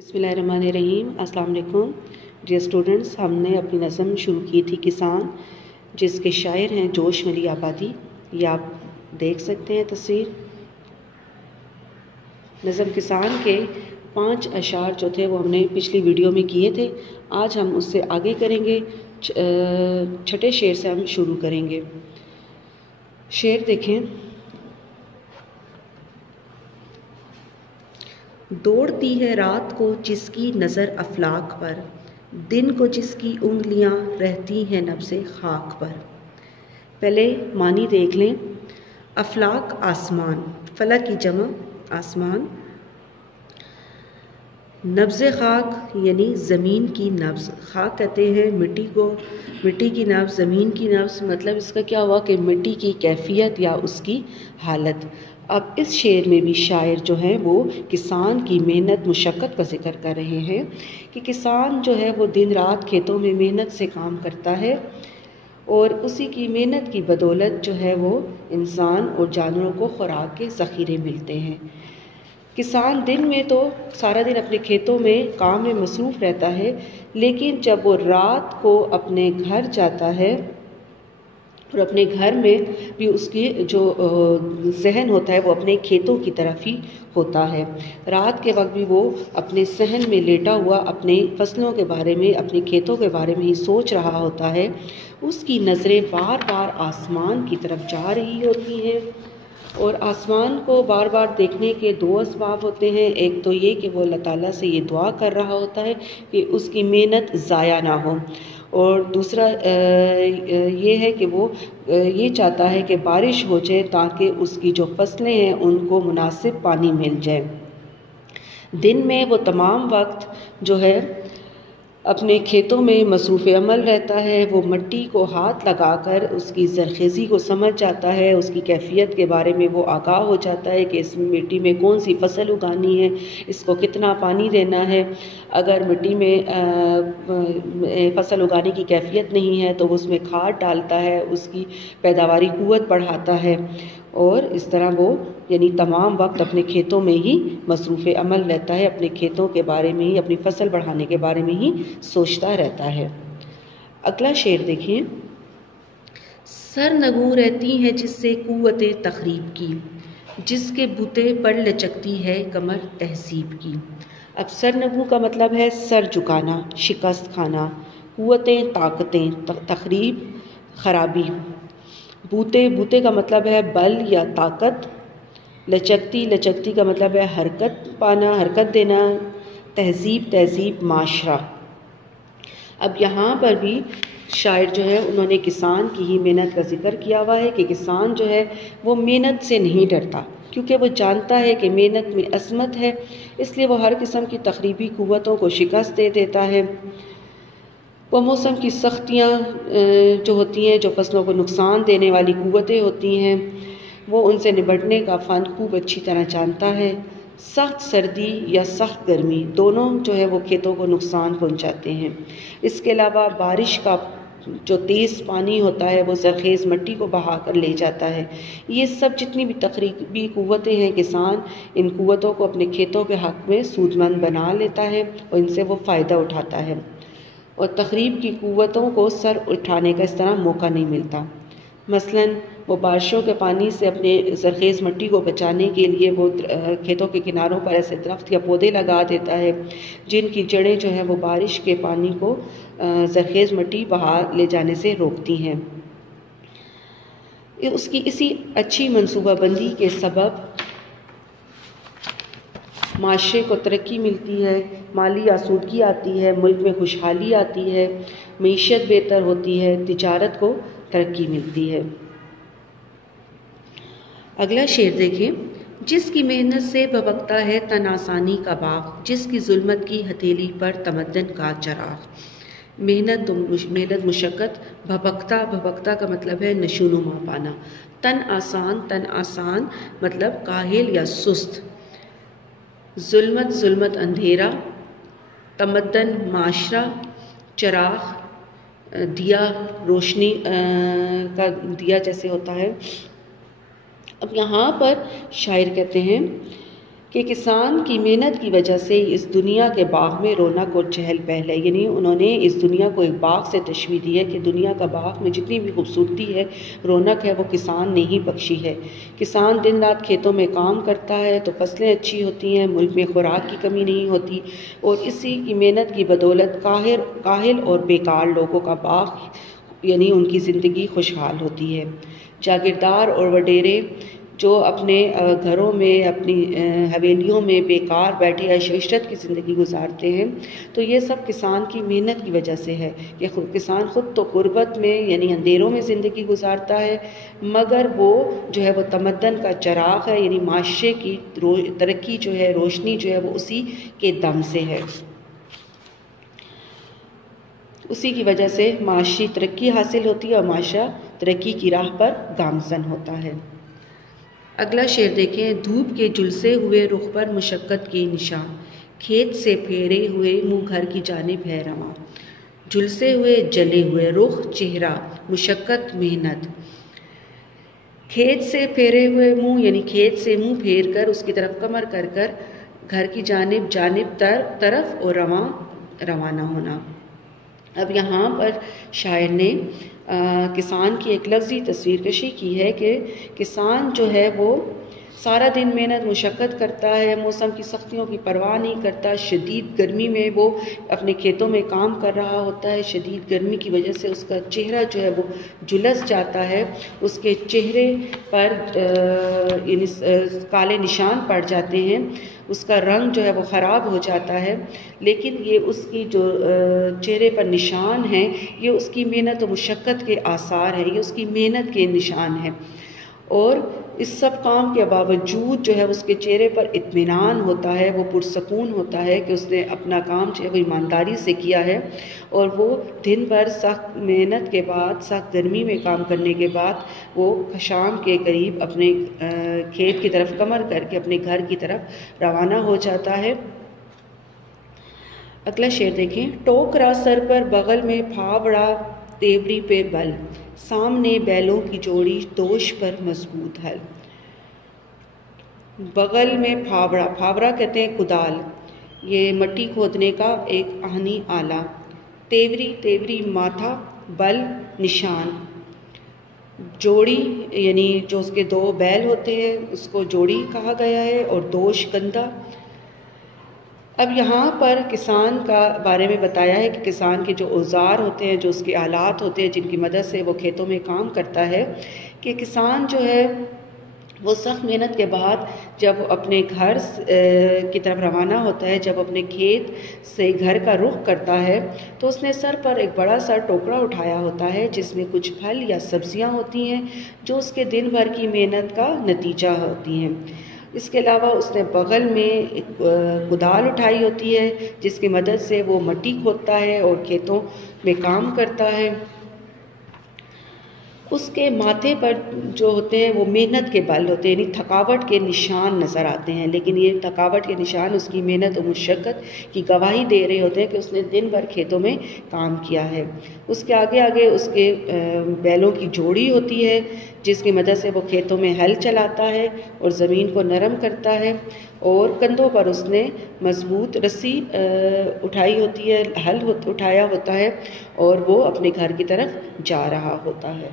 बिस्मिल्लाहिर्रहमानिर्रहीम। अस्सलाम वालेकुम डियर स्टूडेंट्स। हमने अपनी नज़म शुरू की थी किसान, जिसके शायर हैं जोश वली आबादी। ये आप देख सकते हैं तस्वीर। नज़म किसान के 5 अशार जो थे वो हमने पिछली वीडियो में किए थे। आज हम उससे आगे करेंगे। छठे शेर से हम शुरू करेंगे। शेर देखें। दौड़ती है रात को जिसकी नज़र अफलाक पर, दिन को जिसकी उंगलियां रहती हैं नब्ज़े खाक पर। पहले मानी देख लें। अफलाक आसमान, फलक की जमा आसमान, नब्ज़े खाक यानी ज़मीन की नब्ज़। खाक कहते हैं मिट्टी को, मिट्टी की नब्ज़, ज़मीन की नब्ज़। मतलब इसका क्या हुआ कि मिट्टी की कैफियत या उसकी हालत। अब इस शेर में भी शायर जो है वो किसान की मेहनत मुशक्क़त का जिक्र कर रहे हैं कि किसान जो है वो दिन रात खेतों में मेहनत से काम करता है और उसी की मेहनत की बदौलत जो है वो इंसान और जानवरों को खुराक के ज़ख़ीरे मिलते हैं। किसान दिन में तो सारा दिन अपने खेतों में काम में मसरूफ़ रहता है, लेकिन जब वो रात को अपने घर जाता है और अपने घर में भी उसकी जो जहन होता है वो अपने खेतों की तरफ ही होता है। रात के वक्त भी वो अपने सहन में लेटा हुआ अपने फसलों के बारे में, अपने खेतों के बारे में ही सोच रहा होता है। उसकी नज़रें बार बार आसमान की तरफ जा रही होती हैं और आसमान को बार बार देखने के 2 असबाब होते हैं। एक तो ये कि वो अल्लाह ताला से ये दुआ कर रहा होता है कि उसकी मेहनत ज़ाया ना हो, और दूसरा ये है कि वो ये चाहता है कि बारिश हो जाए ताकि उसकी जो फसलें हैं उनको मुनासिब पानी मिल जाए। दिन में वो तमाम वक्त जो है अपने खेतों में मसरूफ़ अमल रहता है। वो मिट्टी को हाथ लगाकर उसकी ज़रख़ेज़ी को समझ जाता है, उसकी कैफियत के बारे में वो आगाह हो जाता है कि इस मिट्टी में कौन सी फसल उगानी है, इसको कितना पानी देना है। अगर मिट्टी में फसल उगाने की कैफियत नहीं है तो वो उसमें खाद डालता है, उसकी पैदावारी क़ुव्वत बढ़ाता है और इस तरह वो यानी तमाम वक्त अपने खेतों में ही मसरूफ़ अमल रहता है, अपने खेतों के बारे में ही, अपनी फसल बढ़ाने के बारे में ही सोचता रहता है। अगला शेर देखिए। सरनगू रहती हैं जिससे क़ुव्वते तख़रीब की, जिसके बुते पर लचकती है कमर तहसीब की। अब सरनगू का मतलब है सर झुकाना, शिकस्त खाना। क़ुव्वतें ताकतें, तख़रीब खराबी। बूते, बूते का मतलब है बल या ताकत। लचकती, लचकती का मतलब है हरकत पाना, हरकत देना। तहजीब, तहजीब माशरा। अब यहाँ पर भी शायर जो है उन्होंने किसान की ही मेहनत का जिक्र किया हुआ है कि किसान जो है वो मेहनत से नहीं डरता, क्योंकि वो जानता है कि मेहनत में असमत है, इसलिए वो हर किस्म की तख़रीबी क़ुव्वतों को शिकस्त दे देता है। वो मौसम की सख्तियाँ जो होती हैं, जो फसलों को नुकसान देने वाली क़ुव्वतें होती हैं, वो उनसे निपटने का फ़न खूब अच्छी तरह जानता है। सख्त सर्दी या सख्त गर्मी दोनों जो है वो खेतों को नुकसान पहुंचाते हैं। इसके अलावा बारिश का जो तेज़ पानी होता है वो ज़रख़ेज़ मिट्टी को बहा कर ले जाता है। ये सब जितनी भी तक़रीबी क़ुव्वतें हैं, किसान इन क़ुव्वतों को अपने खेतों के हक़ में सूदमंद बना लेता है और इनसे वो फ़ायदा उठाता है और तक़रीब की क़ुव्वतों को सर उठाने का इस तरह मौका नहीं मिलता। मसलन वो बारिशों के पानी से अपने ज़रख़ेज़ मिट्टी को बचाने के लिए वो खेतों के किनारों पर ऐसे दरख्त या पौधे लगा देता है जिनकी जड़ें जो है वो बारिश के पानी को ज़रख़ेज़ मिट्टी बहा ले जाने से रोकती हैं। उसकी इसी अच्छी मनसूबाबंदी के सबब माशरे को तरक्की मिलती है, माली आसूदगी आती है, मुल्क में खुशहाली आती है, मईशत बेहतर होती है, तिजारत को तरक्की मिलती है। अगला शेर देखें। जिसकी मेहनत से भभकता है तन आसानी का बाग, जिसकी जुल्मत की हथेली पर तमद्दन का चराग। मेहनत मुशक्क़त, भभकता, भभकता का मतलब है नशोनुमा पाना। तन आसान मतलब काहिल या सुस्त। जुल्मत, जुल्मत अंधेरा। तमद्दन माशरा। चराग दिया, रोशनी का दिया जैसे होता है। अब यहाँ पर शायर कहते हैं کہ کسان کی محنت کی وجہ سے اس دنیا کے باغ میں رونق اور چہل پہل ہے، یعنی انہوں نے اس دنیا کو ایک باغ سے تشبیہ دی ہے کہ دنیا کا باغ میں جتنی بھی خوبصورتی ہے، رونق ہے، وہ کسان نے ہی بخشی ہے۔ کسان دن رات کھیتوں میں کام کرتا ہے تو فصلیں اچھی ہوتی ہیں، ملک میں خوراک کی کمی نہیں ہوتی، اور اسی کی محنت کی بدولت کاہل اور بیکار لوگوں کا باغ یعنی ان کی زندگی خوشحال ہوتی ہے۔ جاگیردار اور وڈیرے جو اپنے گھروں میں، اپنی حویلیوں میں بیکار بیٹھے عیش و عشرت کی زندگی گزارتے ہیں، تو یہ سب کسان کی محنت کی وجہ سے ہے کہ کسان خود تو غربت میں یعنی اندھیروں میں زندگی گزارتا ہے، مگر وہ جو ہے وہ تمدن کا چراغ ہے، یعنی معاشرے کی ترقی جو ہے، روشنی جو ہے وہ اسی کے دم سے ہے، اسی کی وجہ سے معاشی ترقی حاصل ہوتی ہے اور معاشرہ ترقی کی راہ پر گامزن ہوتا ہے۔ اگلا شعر دیکھیں، دھوپ کے جھلسے ہوئے رخ پر مشقت کے نشان، کھیت سے پھیرے ہوئے منہ گھر کی جانب ہے رواں۔ جھلسے ہوئے، جلے ہوئے، رخ چہرہ، مشقت محنت۔ کھیت سے پھیرے ہوئے منہ یعنی کھیت سے منہ پھیر کر اس کی طرف کمر کر کر گھر کی جانب طرف اور روانہ ہونا۔ اب یہاں پر شاعر نے کسان کی ایک لفظی تصویر کشی کی ہے کہ کسان جو ہے وہ سارا دن محنت مشقت کرتا ہے، موسم کی سختیوں کی پرواہ نہیں کرتا، شدید گرمی میں وہ اپنے کھیتوں میں کام کر رہا ہوتا ہے، شدید گرمی کی وجہ سے اس کا چہرہ جو ہے وہ جھلس جاتا ہے، اس کے چہرے پر کالے نشان پڑ جاتے ہیں، اس کا رنگ جو ہے وہ خراب ہو جاتا ہے، لیکن یہ اس کی جو چہرے پر نشان ہیں یہ اس کی محنت و مشقت کے آثار ہیں، یہ اس کی محنت کے نشان ہیں، اور اس سب کام کے باوجود جو ہے اس کے چہرے پر اطمینان ہوتا ہے، وہ پرسکون ہوتا ہے کہ اس نے اپنا کام جو ہے وہ ایمانداری سے کیا ہے، اور وہ دن بھر سخت محنت کے بعد، سخت گرمی میں کام کرنے کے بعد وہ شام کے قریب اپنے کھیت کی طرف کمر کر کے اپنے گھر کی طرف روانہ ہو جاتا ہے۔ اگلا شعر دیکھیں، ٹوکرا سر پر بغل میں پھاوڑا تیوری پہ بل، سامنے بیلوں کی جوڑی دوش پر مضبوط ہل۔ بغل میں پھاوڑا، پھاوڑا کہتے ہیں کدال، یہ مٹی کھودنے کا ایک آہنی آلہ۔ تیوری ماتھا، بل نشان، جوڑی یعنی جو اس کے دو بیل ہوتے ہیں اس کو جوڑی کہا گیا ہے، اور دوش کندھا۔ اب یہاں پر کسان کا بارے میں بتایا ہے کہ کسان کے جو اوزار ہوتے ہیں، جو اس کے آلات ہوتے ہیں جن کی مدد سے وہ کھیتوں میں کام کرتا ہے، کہ کسان جو ہے وہ سخت محنت کے بعد جب اپنے گھر کی طرف روانہ ہوتا ہے، جب اپنے کھیت سے گھر کا رخ کرتا ہے تو اس نے سر پر ایک بڑا سا ٹوکرا اٹھایا ہوتا ہے جس میں کچھ پھل یا سبزیاں ہوتی ہیں جو اس کے دن بھر کی محنت کا نتیجہ ہوتی ہیں۔ اس کے علاوہ اس نے بغل میں ایک کدال اٹھائی ہوتی ہے جس کی مدد سے وہ مٹی کھودتا ہے اور کھیتوں میں کام کرتا ہے۔ اس کے ماتھے پر جو ہوتے ہیں وہ محنت کے بل ہوتے ہیں، یعنی تھکاوٹ کے نشان نظر آتے ہیں، لیکن یہ تھکاوٹ کے نشان اس کی محنت و مشقت کی گواہی دے رہے ہوتے ہیں کہ اس نے دن بھر کھیتوں میں کام کیا ہے۔ اس کے آگے آگے اس کے بیلوں کی جوڑی ہوتی ہے جس کی مدد سے وہ کھیتوں میں ہل چلاتا ہے اور زمین کو نرم کرتا ہے، اور کندھوں پر اس نے مضبوط رسی اٹھائی ہوتی ہے، ہل اٹھایا ہوتا ہے، اور وہ اپنے گھر کی طرف جا رہا ہوتا ہے۔